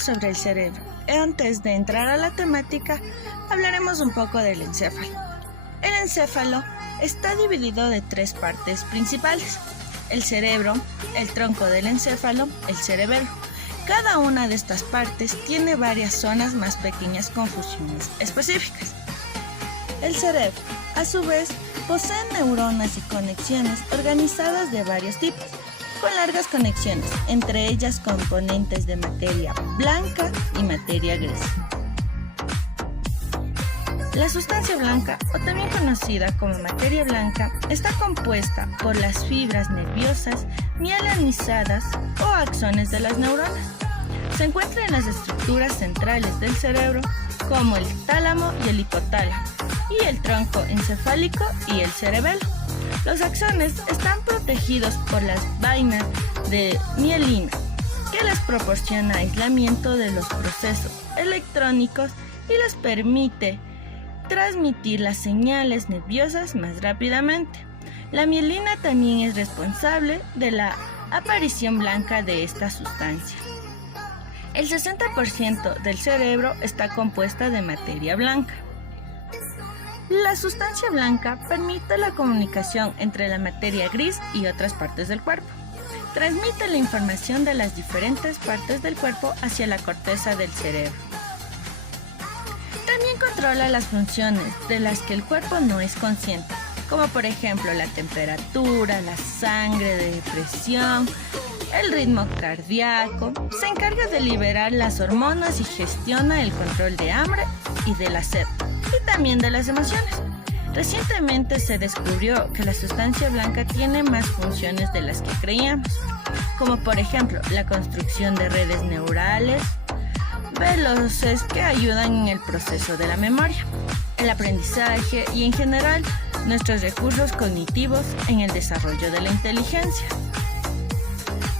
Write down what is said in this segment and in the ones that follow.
sobre el cerebro. Antes de entrar a la temática, hablaremos un poco del encéfalo. El encéfalo está dividido de tres partes principales: el cerebro, el tronco del encéfalo, el cerebelo. Cada una de estas partes tiene varias zonas más pequeñas con funciones específicas. El cerebro, a su vez, posee neuronas y conexiones organizadas de varios tipos, con largas conexiones, entre ellas componentes de materia blanca y materia gris. La sustancia blanca, o también conocida como materia blanca, está compuesta por las fibras nerviosas mielinizadas o axones de las neuronas. Se encuentra en las estructuras centrales del cerebro, como el tálamo y el hipotálamo, y el tronco encefálico y el cerebelo. Los axones están protegidos por las vainas de mielina, que les proporciona aislamiento de los procesos electrónicos y les permite transmitir las señales nerviosas más rápidamente. La mielina también es responsable de la aparición blanca de esta sustancia. El 60% del cerebro está compuesta de materia blanca. La sustancia blanca permite la comunicación entre la materia gris y otras partes del cuerpo. Transmite la información de las diferentes partes del cuerpo hacia la corteza del cerebro. También controla las funciones de las que el cuerpo no es consciente, como por ejemplo la temperatura, la sangre, de presión, el ritmo cardíaco. Se encarga de liberar las hormonas y gestiona el control de hambre y de la sed, y también de las emociones. Recientemente se descubrió que la sustancia blanca tiene más funciones de las que creíamos, como por ejemplo la construcción de redes neurales veloces que ayudan en el proceso de la memoria, el aprendizaje y en general nuestros recursos cognitivos en el desarrollo de la inteligencia.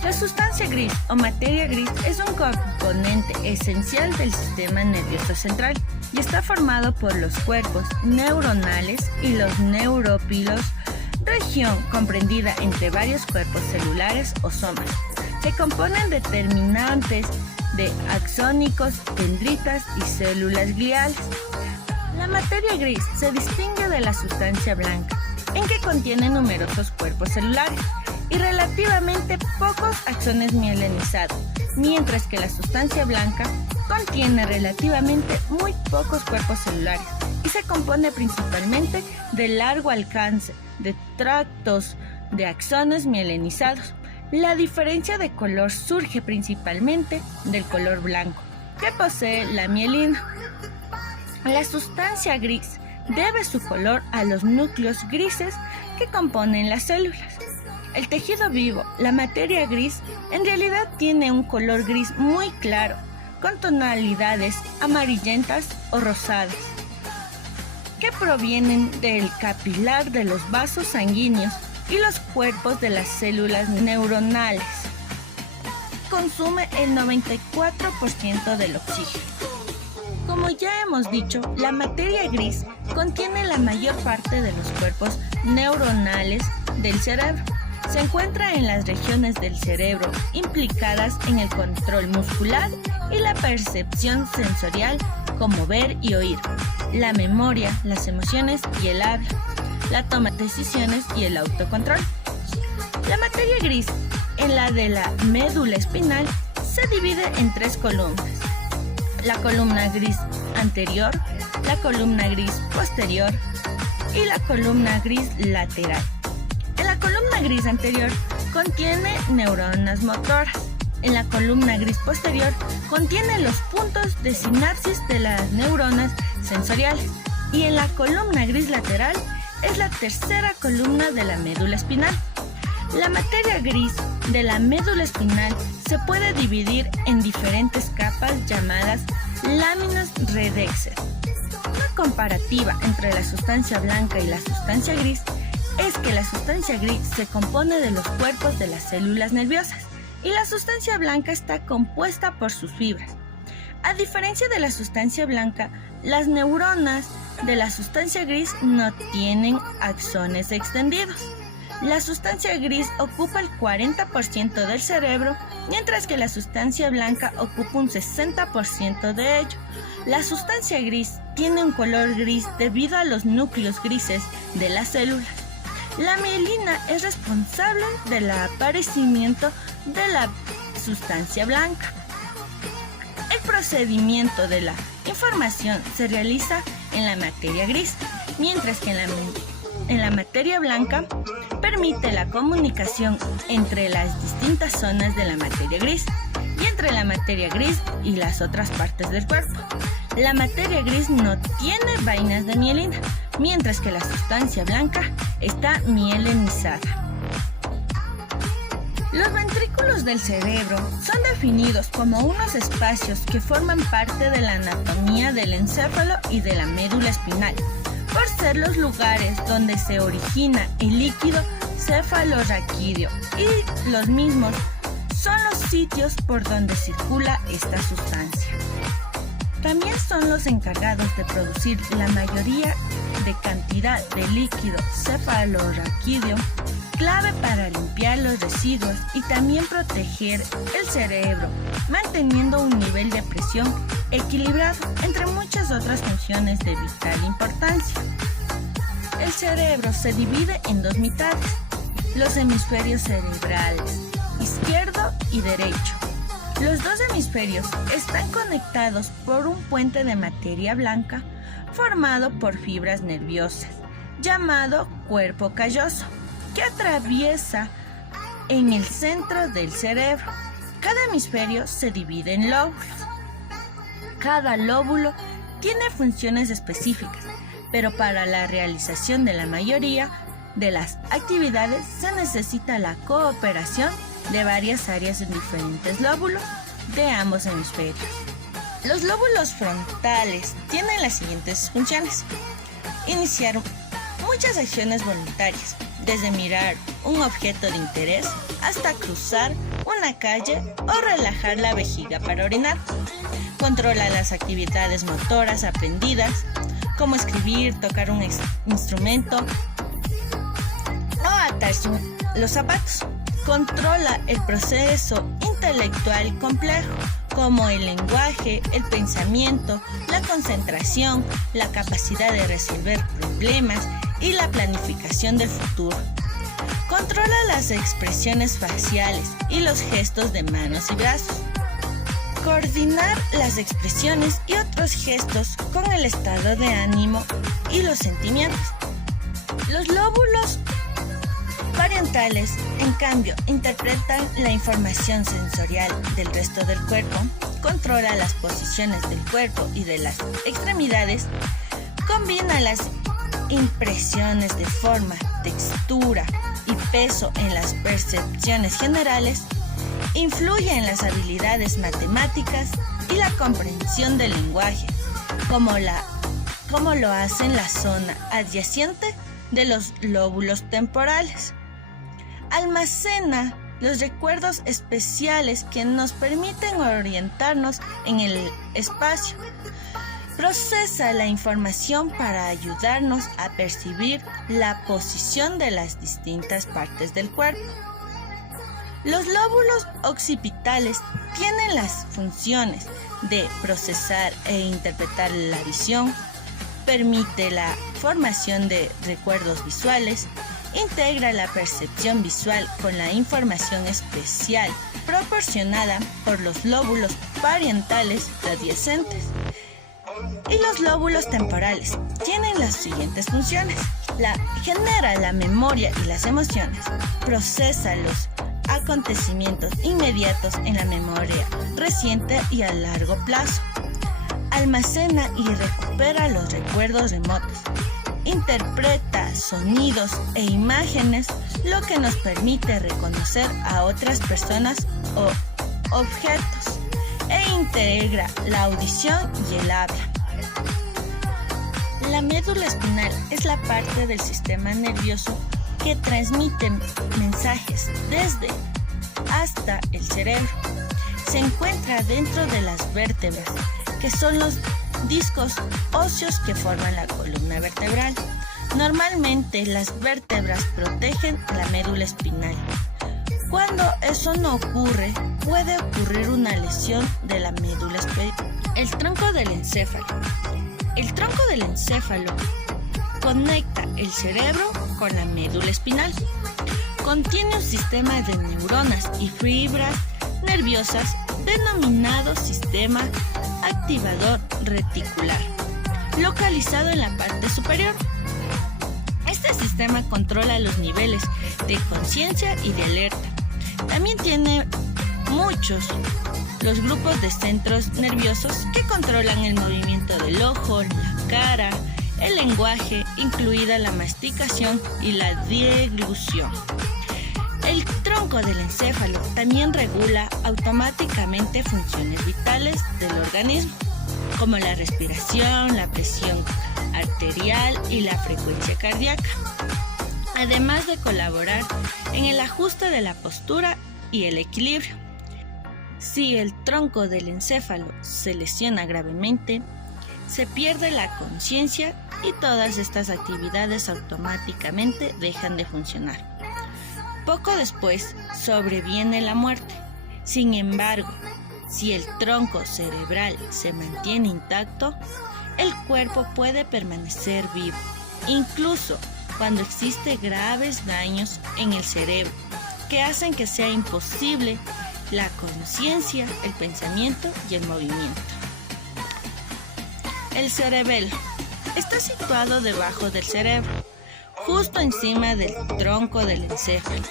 La sustancia gris o materia gris es un componente esencial del sistema nervioso central y está formado por los cuerpos neuronales y los neurópilos, región comprendida entre varios cuerpos celulares o somas. Se componen de terminantes de axónicos, dendritas y células gliales. La materia gris se distingue de la sustancia blanca en que contiene numerosos cuerpos celulares y relativamente pocos axones mielinizados, mientras que la sustancia blanca contiene relativamente muy pocos cuerpos celulares y se compone principalmente de largo alcance de tractos de axones mielinizados. La diferencia de color surge principalmente del color blanco que posee la mielina. La sustancia gris debe su color a los núcleos grises que componen las células. El tejido vivo, la materia gris, en realidad tiene un color gris muy claro, con tonalidades amarillentas o rosadas, que provienen del capilar de los vasos sanguíneos y los cuerpos de las células neuronales. Consume el 94% del oxígeno. Como ya hemos dicho, la materia gris contiene la mayor parte de los cuerpos neuronales del cerebro. Se encuentra en las regiones del cerebro implicadas en el control muscular y la percepción sensorial, como ver y oír, la memoria, las emociones y el habla, la toma de decisiones y el autocontrol. La materia gris, en la de la médula espinal, se divide en tres columnas: la columna gris anterior, la columna gris posterior y la columna gris lateral. En la columna gris anterior contiene neuronas motoras. En la columna gris posterior contiene los puntos de sinapsis de las neuronas sensoriales. Y en la columna gris lateral es la tercera columna de la médula espinal. La materia gris de la médula espinal se puede dividir en diferentes capas llamadas láminas Redexer. Una comparativa entre la sustancia blanca y la sustancia gris es que la sustancia gris se compone de los cuerpos de las células nerviosas y la sustancia blanca está compuesta por sus fibras. A diferencia de la sustancia blanca, las neuronas de la sustancia gris no tienen axones extendidos. La sustancia gris ocupa el 40% del cerebro, mientras que la sustancia blanca ocupa un 60% de ello. La sustancia gris tiene un color gris debido a los núcleos grises de las células. La mielina es responsable del aparecimiento de la sustancia blanca. El procedimiento de la información se realiza en la materia gris, mientras que en la materia blanca permite la comunicación entre las distintas zonas de la materia gris y entre la materia gris y las otras partes del cuerpo. La materia gris no tiene vainas de mielina, mientras que la sustancia blanca está mielinizada. Los ventrículos del cerebro son definidos como unos espacios que forman parte de la anatomía del encéfalo y de la médula espinal, por ser los lugares donde se origina el líquido cefalorraquídeo, y los mismos son los sitios por donde circula esta sustancia. También son los encargados de producir la mayoría de cantidad de líquido cefalorraquídeo, clave para limpiar los residuos y también proteger el cerebro, manteniendo un nivel de presión equilibrado, entre muchas otras funciones de vital importancia. El cerebro se divide en dos mitades: los hemisferios cerebrales, izquierdo y derecho. Los dos hemisferios están conectados por un puente de materia blanca formado por fibras nerviosas, llamado cuerpo calloso, que atraviesa en el centro del cerebro. Cada hemisferio se divide en lóbulos. Cada lóbulo tiene funciones específicas, pero para la realización de la mayoría de las actividades se necesita la cooperación de varias áreas en diferentes lóbulos de ambos hemisferios. Los lóbulos frontales tienen las siguientes funciones: iniciar muchas acciones voluntarias, desde mirar un objeto de interés hasta cruzar una calle o relajar la vejiga para orinar. Controla las actividades motoras aprendidas, como escribir, tocar un instrumento o atarse los zapatos. Controla el proceso intelectual complejo, como el lenguaje, el pensamiento, la concentración, la capacidad de resolver problemas y la planificación del futuro. Controla las expresiones faciales y los gestos de manos y brazos. Coordinar las expresiones y otros gestos con el estado de ánimo y los sentimientos. Los lóbulos parietales, en cambio, interpretan la información sensorial del resto del cuerpo, controla las posiciones del cuerpo y de las extremidades, combina las impresiones de forma, textura y peso en las percepciones generales, influye en las habilidades matemáticas y la comprensión del lenguaje, como lo hace en la zona adyacente de los lóbulos temporales. Almacena los recuerdos especiales que nos permiten orientarnos en el espacio. Procesa la información para ayudarnos a percibir la posición de las distintas partes del cuerpo. Los lóbulos occipitales tienen las funciones de procesar e interpretar la visión, permite la formación de recuerdos visuales, integra la percepción visual con la información especial proporcionada por los lóbulos parietales adyacentes. Y los lóbulos temporales tienen las siguientes funciones: genera la memoria y las emociones, procesa los acontecimientos inmediatos en la memoria reciente y a largo plazo, almacena y recupera los recuerdos remotos, interpreta sonidos e imágenes, lo que nos permite reconocer a otras personas o objetos, e integra la audición y el habla. La médula espinal es la parte del sistema nervioso que transmite mensajes desde hasta el cerebro. Se encuentra dentro de las vértebras, que son los discos óseos que forman la columna vertebral. Normalmente las vértebras protegen la médula espinal. Cuando eso no ocurre, puede ocurrir una lesión de la médula espinal. El tronco del encéfalo. El tronco del encéfalo conecta el cerebro con la médula espinal. Contiene un sistema de neuronas y fibras nerviosas denominado sistema activador reticular, localizado en la parte superior. Este sistema controla los niveles de conciencia y de alerta. También tiene los grupos de centros nerviosos que controlan el movimiento del ojo, la cara, el lenguaje, incluida la masticación y la deglución. El tronco del encéfalo también regula automáticamente funciones vitales del organismo, como la respiración, la presión arterial y la frecuencia cardíaca, además de colaborar en el ajuste de la postura y el equilibrio. Si el tronco del encéfalo se lesiona gravemente, se pierde la conciencia y todas estas actividades automáticamente dejan de funcionar. Poco después sobreviene la muerte. Sin embargo, si el tronco cerebral se mantiene intacto, el cuerpo puede permanecer vivo, incluso cuando existen graves daños en el cerebro que hacen que sea imposible la conciencia, el pensamiento y el movimiento. El cerebelo está situado debajo del cerebro, justo encima del tronco del encéfalo.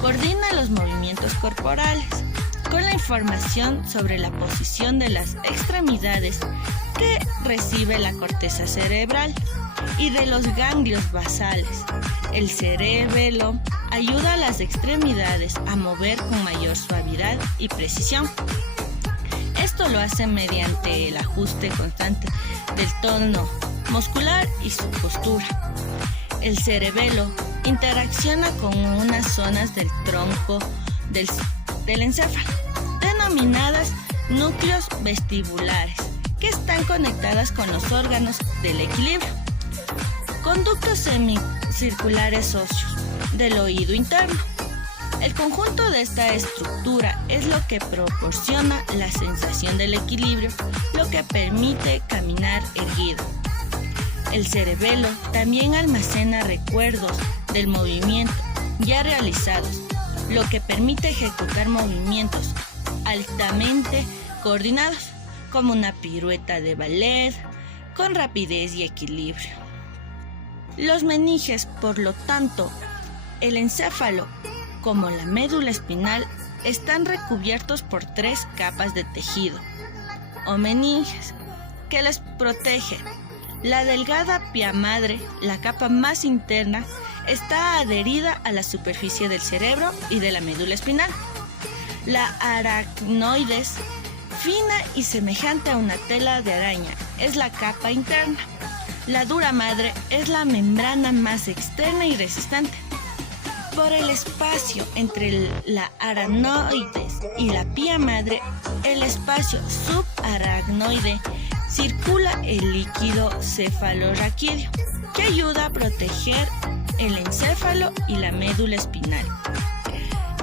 Coordina los movimientos corporales con la información sobre la posición de las extremidades que recibe la corteza cerebral y de los ganglios basales. El cerebelo ayuda a las extremidades a mover con mayor suavidad y precisión. Esto lo hace mediante el ajuste constante del tono muscular y su postura. El cerebelo interacciona con unas zonas del tronco del encéfalo, denominadas núcleos vestibulares, que están conectadas con los órganos del equilibrio. Conductos semicirculares óseos del oído interno. El conjunto de esta estructura es lo que proporciona la sensación del equilibrio, lo que permite caminar erguido. El cerebelo también almacena recuerdos del movimiento ya realizados, lo que permite ejecutar movimientos altamente coordinados, como una pirueta de ballet, con rapidez y equilibrio. Los meninges, por lo tanto, el encéfalo, como la médula espinal, están recubiertos por 3 capas de tejido, o meninges, que les protege. La delgada pía madre, la capa más interna, está adherida a la superficie del cerebro y de la médula espinal. La aracnoides, fina y semejante a una tela de araña, es la capa interna. La dura madre es la membrana más externa y resistente. Por el espacio entre la aracnoides y la pía madre, el espacio subaracnoide, circula el líquido cefalorraquídeo, que ayuda a proteger el encéfalo y la médula espinal.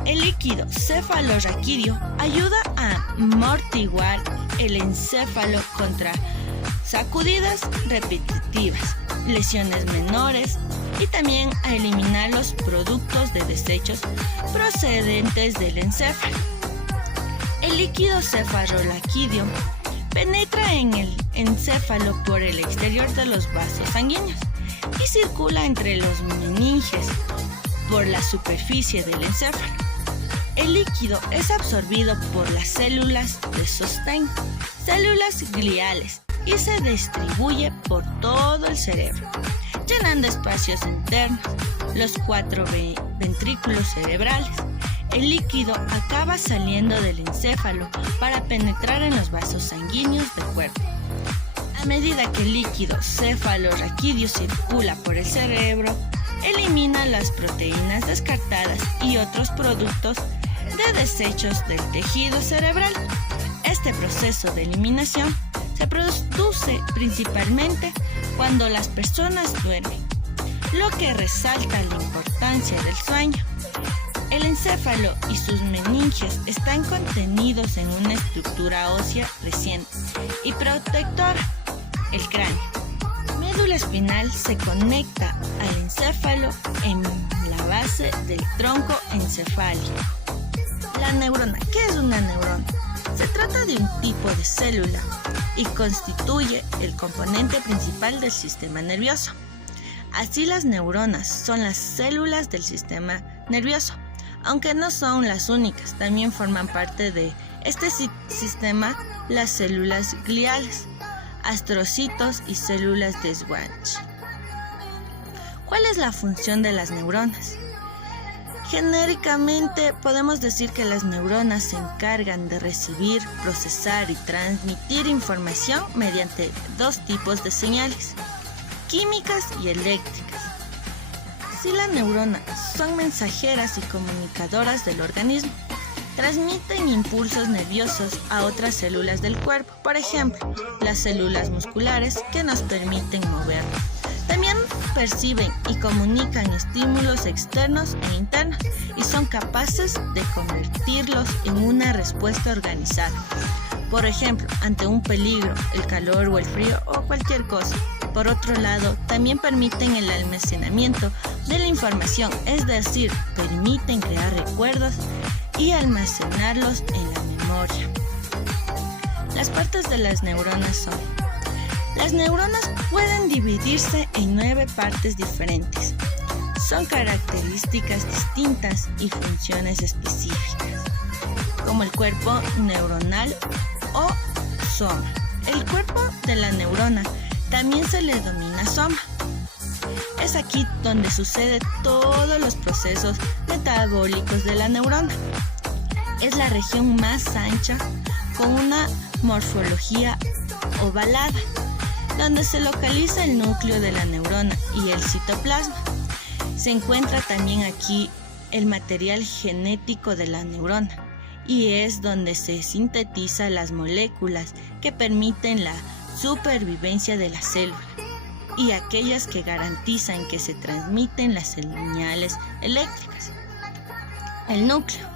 El líquido cefalorraquídeo ayuda a amortiguar el encéfalo contra sacudidas repetitivas, lesiones menores y también a eliminar los productos de desechos procedentes del encéfalo. El líquido cefalorraquídeo penetra en el encéfalo por el exterior de los vasos sanguíneos y circula entre los meninges por la superficie del encéfalo. El líquido es absorbido por las células de sostén, células gliales, y se distribuye por todo el cerebro, llenando espacios internos, los 4 ventrículos cerebrales. El líquido acaba saliendo del encéfalo para penetrar en los vasos sanguíneos del cuerpo. A medida que el líquido cefalorraquídeo circula por el cerebro, elimina las proteínas descartadas y otros productos de desechos del tejido cerebral. Este proceso de eliminación se produce principalmente cuando las personas duermen, lo que resalta la importancia del sueño. El encéfalo y sus meninges están contenidos en una estructura ósea reciente y protectora, el cráneo. Médula espinal se conecta al encéfalo en la base del tronco encefálico. La neurona. ¿Qué es una neurona? Se trata de un tipo de célula y constituye el componente principal del sistema nervioso. Así, las neuronas son las células del sistema nervioso, aunque no son las únicas. También forman parte de este sistema las células gliales, astrocitos y células de Schwann. ¿Cuál es la función de las neuronas? Genéricamente podemos decir que las neuronas se encargan de recibir, procesar y transmitir información mediante dos tipos de señales, químicas y eléctricas. Si las neuronas son mensajeras y comunicadoras del organismo, transmiten impulsos nerviosos a otras células del cuerpo, por ejemplo, las células musculares que nos permiten movernos. También perciben y comunican estímulos externos e internos y son capaces de convertirlos en una respuesta organizada. Por ejemplo, ante un peligro, el calor o el frío o cualquier cosa. Por otro lado, también permiten el almacenamiento de la información, es decir, permiten crear recuerdos y almacenarlos en la memoria. Las partes de las neuronas son: las neuronas pueden dividirse en 9 partes diferentes. Son características distintas y funciones específicas, como el cuerpo neuronal o soma. El cuerpo de la neurona también se le denomina soma. Es aquí donde suceden todos los procesos metabólicos de la neurona. Es la región más ancha con una morfología ovalada, donde se localiza el núcleo de la neurona y el citoplasma. Se encuentra también aquí el material genético de la neurona y es donde se sintetizan las moléculas que permiten la supervivencia de la célula y aquellas que garantizan que se transmiten las señales eléctricas. El núcleo.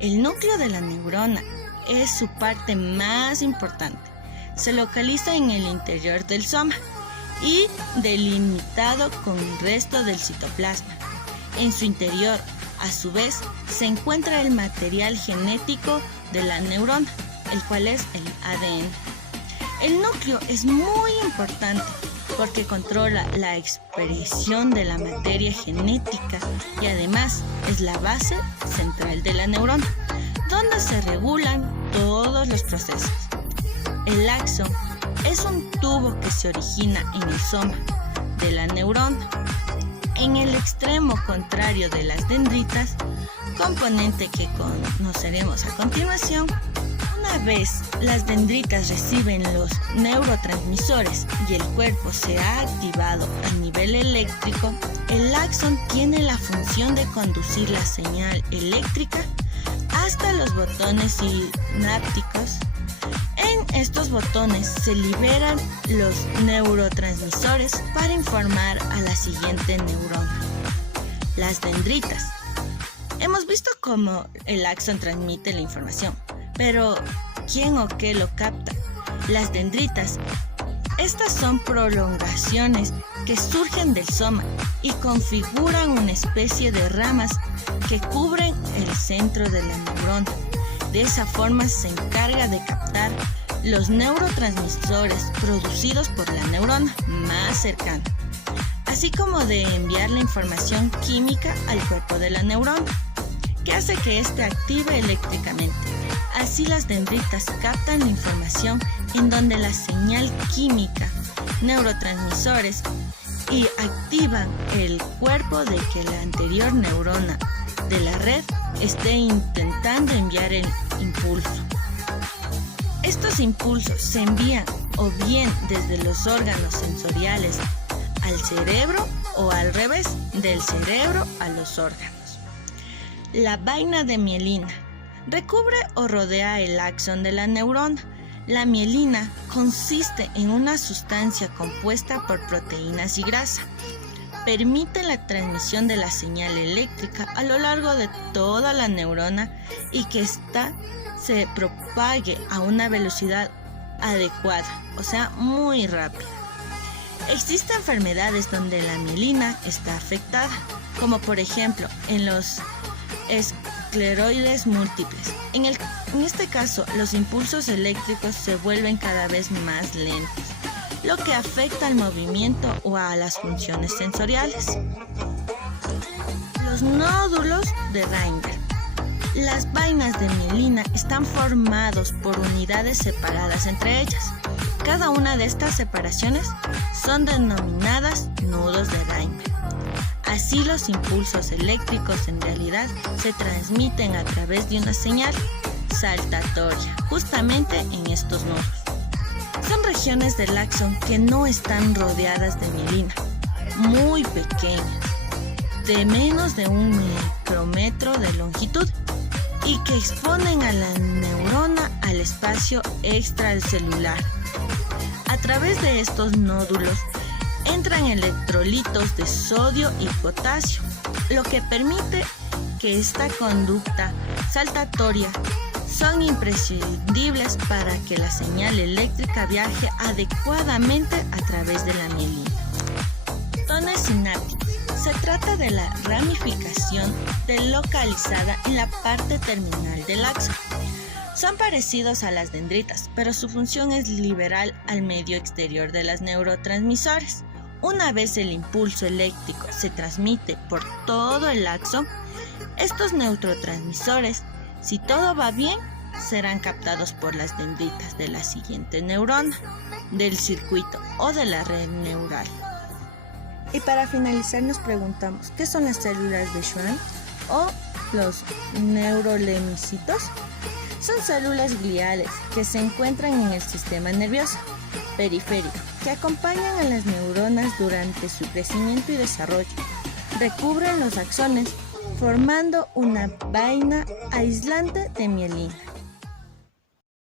El núcleo de la neurona es su parte más importante. Se localiza en el interior del soma y delimitado con el resto del citoplasma. En su interior, a su vez, se encuentra el material genético de la neurona, el cual es el ADN. El núcleo es muy importante porque controla la expresión de la materia genética y además es la base central de la neurona, donde se regulan todos los procesos. El axón es un tubo que se origina en el soma de la neurona, en el extremo contrario de las dendritas, componente que conoceremos a continuación. Una vez las dendritas reciben los neurotransmisores y el cuerpo se ha activado a nivel eléctrico, el axón tiene la función de conducir la señal eléctrica hasta los botones sinápticos. En estos botones se liberan los neurotransmisores para informar a la siguiente neurona. Las dendritas. Hemos visto cómo el axón transmite la información, pero ¿quién o qué lo capta? Las dendritas. Estas son prolongaciones que surgen del soma y configuran una especie de ramas que cubren el centro de la neurona. De esa forma se encarga de captar los neurotransmisores producidos por la neurona más cercana, así como de enviar la información química al cuerpo de la neurona, que hace que éste active eléctricamente. Así las dendritas captan la información en donde la señal química, neurotransmisores y activan el cuerpo de que la anterior neurona de la red esté intentando enviar el impulso. Estos impulsos se envían o bien desde los órganos sensoriales al cerebro o al revés, del cerebro a los órganos. La vaina de mielina recubre o rodea el axón de la neurona. La mielina consiste en una sustancia compuesta por proteínas y grasa. permiten la transmisión de la señal eléctrica a lo largo de toda la neurona y que ésta se propague a una velocidad adecuada, o sea, muy rápida. Existen enfermedades donde la mielina está afectada, como por ejemplo en los escleroides múltiples. En este caso, los impulsos eléctricos se vuelven cada vez más lentos, lo que afecta al movimiento o a las funciones sensoriales. Los nódulos de Reinberg. Las vainas de mielina están formados por unidades separadas entre ellas. Cada una de estas separaciones son denominadas nudos de Reinberg. Así los impulsos eléctricos en realidad se transmiten a través de una señal saltatoria, justamente en estos nudos. Son regiones del axón que no están rodeadas de mielina, muy pequeñas, de menos de 1 micrómetro de longitud, y que exponen a la neurona al espacio extracelular. A través de estos nódulos entran electrolitos de sodio y potasio, lo que permite que esta conducta saltatoria son imprescindibles para que la señal eléctrica viaje adecuadamente a través de la mielina. Zonas sinápticas. Se trata de la ramificación localizada en la parte terminal del axón. Son parecidos a las dendritas, pero su función es liberar al medio exterior de los neurotransmisores. Una vez el impulso eléctrico se transmite por todo el axón, estos neurotransmisores, si todo va bien, serán captados por las dendritas de la siguiente neurona, del circuito o de la red neural. Y para finalizar nos preguntamos, ¿qué son las células de Schwann o los neurolemicitos? Son células gliales que se encuentran en el sistema nervioso periférico, que acompañan a las neuronas durante su crecimiento y desarrollo. Recubren los axones formando una vaina aislante de mielina.